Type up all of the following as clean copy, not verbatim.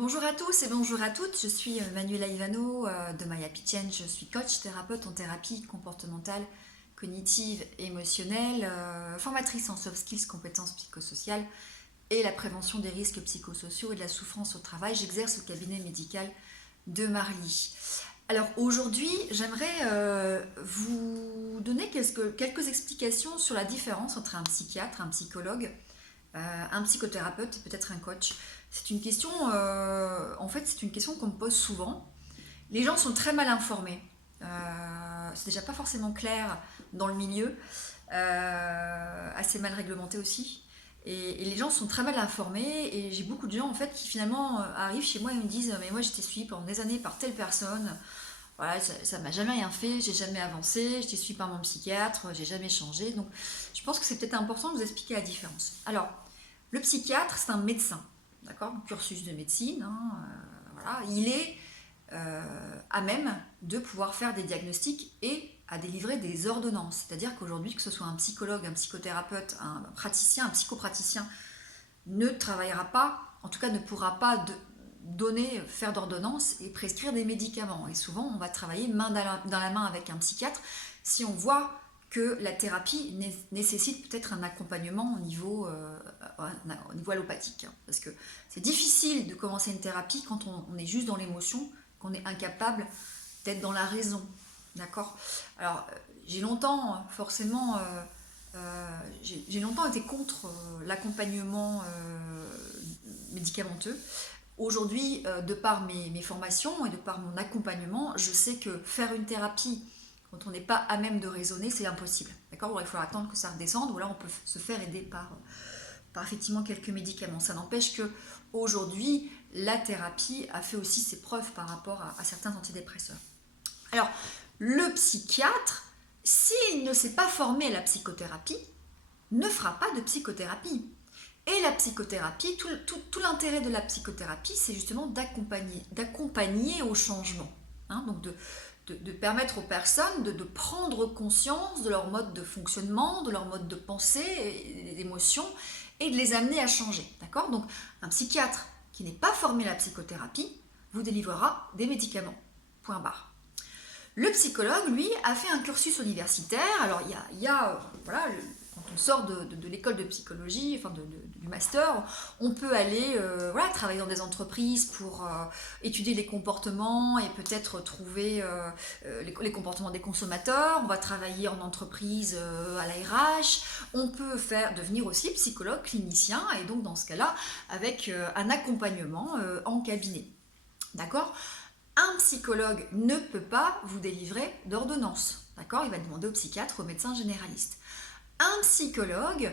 Bonjour à tous et bonjour à toutes, je suis Manuela Ivano de My Happy Change, je suis coach thérapeute en thérapie comportementale, cognitive et émotionnelle, formatrice en soft skills, compétences psychosociales et la prévention des risques psychosociaux et de la souffrance au travail. J'exerce au cabinet médical de Marly. Alors aujourd'hui, j'aimerais vous donner quelques explications sur la différence entre un psychiatre, un psychologue, un psychothérapeute et peut-être un coach. C'est une question, en fait, c'est une question qu'on me pose souvent. Les gens sont très mal informés. C'est déjà pas forcément clair dans le milieu, assez mal réglementé aussi. Et les gens sont très mal informés et j'ai beaucoup de gens en fait qui finalement arrivent chez moi et me disent mais moi j'étais suivi pendant des années par telle personne, voilà, ça m'a jamais rien fait, j'ai jamais avancé, j'étais suivi par mon psychiatre, j'ai jamais changé. Donc je pense que c'est peut-être important de vous expliquer la différence. Alors, le psychiatre, c'est un médecin, d'accord, cursus de médecine, hein, voilà, il est à même de pouvoir faire des diagnostics et à délivrer des ordonnances. C'est-à-dire qu'aujourd'hui, que ce soit un psychologue, un psychothérapeute, un praticien, un psychopraticien, ne travaillera pas, en tout cas ne pourra pas faire d'ordonnances et prescrire des médicaments. Et souvent, on va travailler main dans la main avec un psychiatre si on voit que la thérapie nécessite peut-être un accompagnement au niveau allopathique. Parce que c'est difficile de commencer une thérapie quand on est juste dans l'émotion, qu'on est incapable d'être dans la raison. D'accord. Alors, j'ai longtemps, forcément, j'ai longtemps été contre l'accompagnement médicamenteux. Aujourd'hui, de par mes formations et de par mon accompagnement, je sais que faire une thérapie quand on n'est pas à même de raisonner, c'est impossible. D'accord. Il faut attendre que ça redescende, ou là on peut se faire aider par effectivement quelques médicaments. Ça n'empêche que aujourd'hui, la thérapie a fait aussi ses preuves par rapport à certains antidépresseurs. Alors, le psychiatre, s'il ne s'est pas formé à la psychothérapie, ne fera pas de psychothérapie. Et la psychothérapie, tout l'intérêt de la psychothérapie, c'est justement d'accompagner au changement. Hein, donc de permettre aux personnes de prendre conscience de leur mode de fonctionnement, de leur mode de pensée et d'émotion, et de les amener à changer. D'accord. Donc un psychiatre qui n'est pas formé à la psychothérapie vous délivrera des médicaments. Point barre. Le psychologue, lui, a fait un cursus universitaire. Alors il y a voilà, quand on sort de l'école de psychologie, enfin du master, on peut aller voilà, travailler dans des entreprises pour étudier les comportements et peut-être trouver les comportements des consommateurs. On va travailler en entreprise à la RH. On peut devenir aussi psychologue clinicien et donc dans ce cas-là avec un accompagnement en cabinet. D'accord. Un psychologue ne peut pas vous délivrer d'ordonnance. D'accord. Il va demander au psychiatre, au médecin généraliste. Un psychologue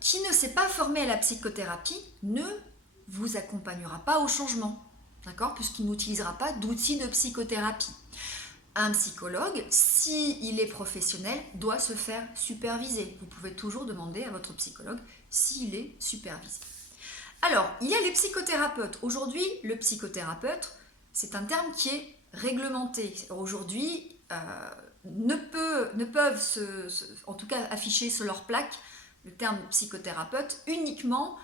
qui ne s'est pas formé à la psychothérapie ne vous accompagnera pas au changement, d'accord, puisqu'il n'utilisera pas d'outils de psychothérapie. Un psychologue, s'il est professionnel, doit se faire superviser. Vous pouvez toujours demander à votre psychologue s'il est supervisé. Alors, il y a les psychothérapeutes. Aujourd'hui, le psychothérapeute, c'est un terme qui est réglementé. Aujourd'hui, ne peuvent en tout cas afficher sur leur plaque le terme psychothérapeute uniquement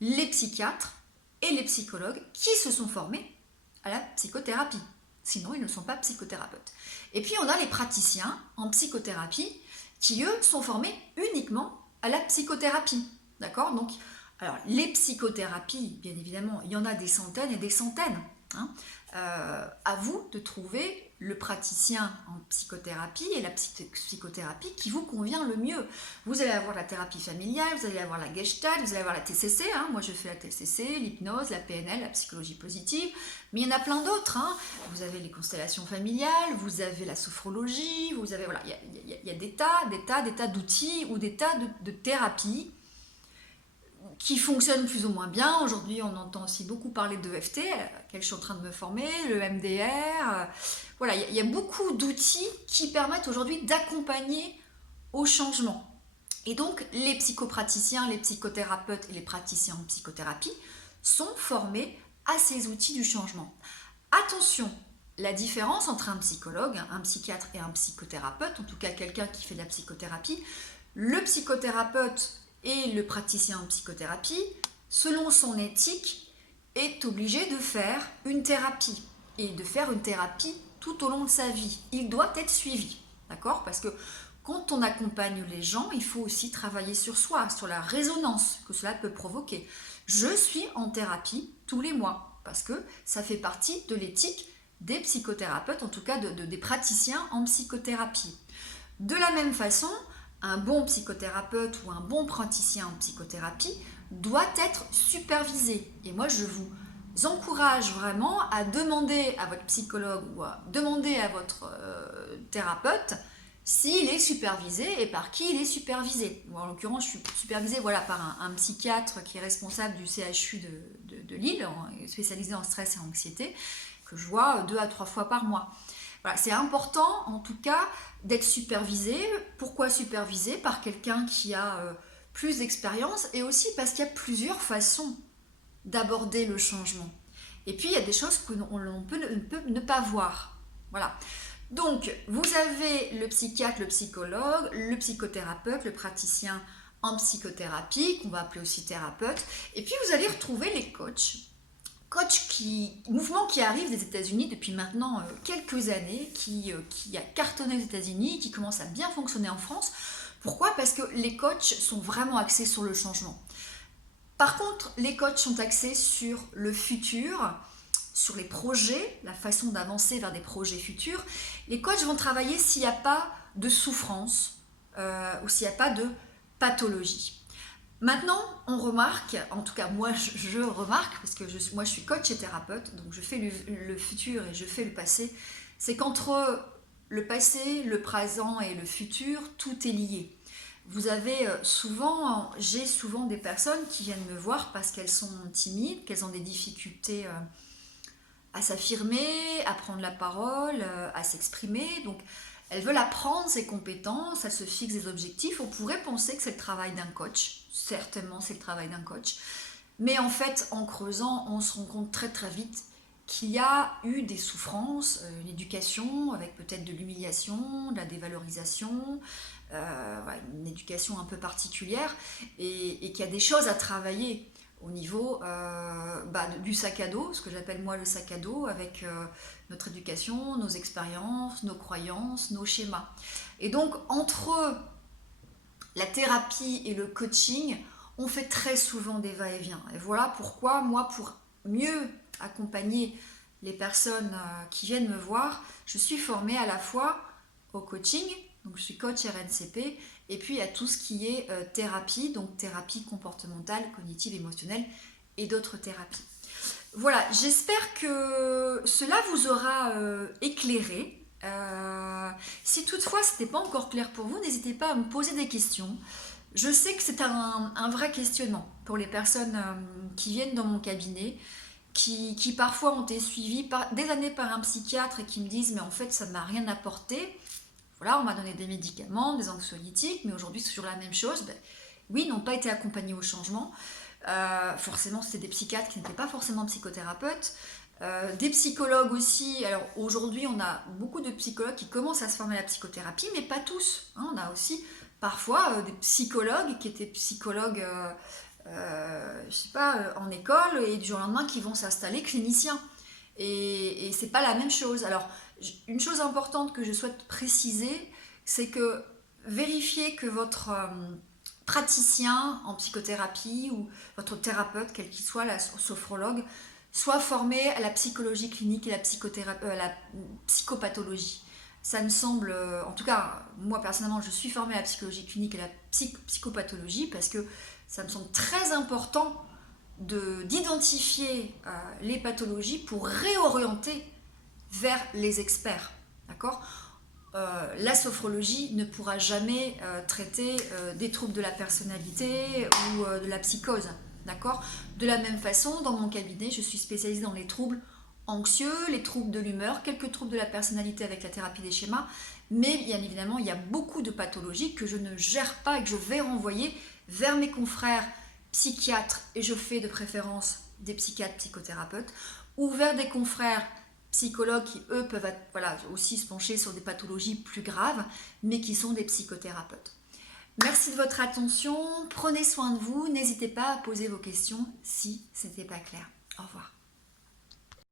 les psychiatres et les psychologues qui se sont formés à la psychothérapie. Sinon, ils ne sont pas psychothérapeutes. Et puis, on a les praticiens en psychothérapie qui, eux, sont formés uniquement à la psychothérapie. D'accord. Donc, alors, les psychothérapies, bien évidemment, il y en a des centaines et des centaines. Hein. À vous de trouver le praticien en psychothérapie et la psychothérapie qui vous convient le mieux. Vous allez avoir la thérapie familiale, vous allez avoir la Gestalt, vous allez avoir la TCC. Hein. Moi, je fais la TCC, l'hypnose, la PNL, la psychologie positive. Mais il y en a plein d'autres. Hein. Vous avez les constellations familiales, vous avez la sophrologie, vous avez voilà, il y a des tas d'outils ou des tas de thérapies qui fonctionnent plus ou moins bien. Aujourd'hui, on entend aussi beaucoup parler de d'EFT, à laquelle je suis en train de me former, le MDR. Voilà, il y a beaucoup d'outils qui permettent aujourd'hui d'accompagner au changement. Et donc, les psychopraticiens, les psychothérapeutes et les praticiens en psychothérapie sont formés à ces outils du changement. Attention, la différence entre un psychologue, un psychiatre et un psychothérapeute, en tout cas quelqu'un qui fait de la psychothérapie, le psychothérapeute et le praticien en psychothérapie, selon son éthique, est obligé de faire une thérapie et de faire une thérapie tout au long de sa vie. Il doit être suivi, d'accord? Parce que quand on accompagne les gens, il faut aussi travailler sur soi, sur la résonance que cela peut provoquer. Je suis en thérapie tous les mois parce que ça fait partie de l'éthique des psychothérapeutes, en tout cas des praticiens en psychothérapie. De la même façon, un bon psychothérapeute ou un bon praticien en psychothérapie doit être supervisé. Et moi, je vous encourage vraiment à demander à votre psychologue ou à demander à votre thérapeute s'il est supervisé et par qui il est supervisé. Bon, en l'occurrence, je suis supervisée par un psychiatre qui est responsable du CHU de Lille, spécialisé en stress et anxiété, que je vois 2 à 3 fois par mois. Voilà, c'est important en tout cas d'être supervisé. Pourquoi supervisé? Par quelqu'un qui a plus d'expérience et aussi parce qu'il y a plusieurs façons d'aborder le changement. Et puis il y a des choses qu'on peut ne pas voir. Voilà. Donc vous avez le psychiatre, le psychologue, le psychothérapeute, le praticien en psychothérapie, qu'on va appeler aussi thérapeute. Et puis vous allez retrouver les coachs. Mouvement qui arrive des États-Unis depuis maintenant quelques années, qui a cartonné aux États-Unis, qui commence à bien fonctionner en France. Pourquoi? Parce que les coachs sont vraiment axés sur le changement. Par contre, les coachs sont axés sur le futur, sur les projets, la façon d'avancer vers des projets futurs. Les coachs vont travailler s'il n'y a pas de souffrance ou s'il n'y a pas de pathologie. Maintenant, on remarque, en tout cas moi je remarque, parce que moi je suis coach et thérapeute, donc je fais le futur et je fais le passé, c'est qu'entre le passé, le présent et le futur, tout est lié. J'ai souvent des personnes qui viennent me voir parce qu'elles sont timides, qu'elles ont des difficultés à s'affirmer, à prendre la parole, à s'exprimer, donc elles veulent apprendre ces compétences, elles se fixent des objectifs. On pourrait penser que c'est le travail d'un coach, certainement c'est le travail d'un coach, mais en fait en creusant on se rend compte très très vite qu'il y a eu des souffrances, une éducation avec peut-être de l'humiliation, de la dévalorisation, une éducation un peu particulière et qu'il y a des choses à travailler au niveau du sac à dos, ce que j'appelle moi le sac à dos, avec notre éducation, nos expériences, nos croyances, nos schémas. Et donc entre la thérapie et le coaching, on fait très souvent des va-et-vient. Et voilà pourquoi moi, pour mieux accompagner les personnes qui viennent me voir, je suis formée à la fois au coaching, donc je suis coach RNCP, et puis à tout ce qui est thérapie, donc thérapie comportementale, cognitive, émotionnelle et d'autres thérapies. Voilà, j'espère que cela vous aura éclairé. Si toutefois ce n'était pas encore clair pour vous, n'hésitez pas à me poser des questions. Je sais que c'est un vrai questionnement pour les personnes qui viennent dans mon cabinet, qui parfois ont été suivies des années par un psychiatre et qui me disent mais en fait ça ne m'a rien apporté. Voilà, on m'a donné des médicaments, des anxiolytiques, mais aujourd'hui c'est toujours la même chose. Oui, ils n'ont pas été accompagnés au changement. Forcément, c'était des psychiatres qui n'étaient pas forcément psychothérapeutes. Des psychologues aussi. Alors aujourd'hui, on a beaucoup de psychologues qui commencent à se former à la psychothérapie, mais pas tous. On a aussi parfois des psychologues qui étaient psychologues, en école, et du jour au lendemain qui vont s'installer cliniciens. Et c'est pas la même chose. Alors, une chose importante que je souhaite préciser, c'est que vérifiez que votre praticien en psychothérapie ou votre thérapeute, quel qu'il soit, la sophrologue, soit formé à la psychologie clinique et la psychopathologie. Ça me semble, en tout cas, moi personnellement, je suis formée à la psychologie clinique et à la psychopathologie parce que ça me semble très important d'identifier les pathologies pour réorienter vers les experts. D'accord ? La sophrologie ne pourra jamais traiter des troubles de la personnalité ou de la psychose. D'accord ? De la même façon, dans mon cabinet, je suis spécialisée dans les troubles anxieux, les troubles de l'humeur, quelques troubles de la personnalité avec la thérapie des schémas, mais bien évidemment, il y a beaucoup de pathologies que je ne gère pas et que je vais renvoyer vers mes confrères psychiatres, et je fais de préférence des psychiatres psychothérapeutes, ou vers des confrères psychologues qui, eux, peuvent aussi se pencher sur des pathologies plus graves, mais qui sont des psychothérapeutes. Merci de votre attention, prenez soin de vous, n'hésitez pas à poser vos questions si ce n'était pas clair. Au revoir.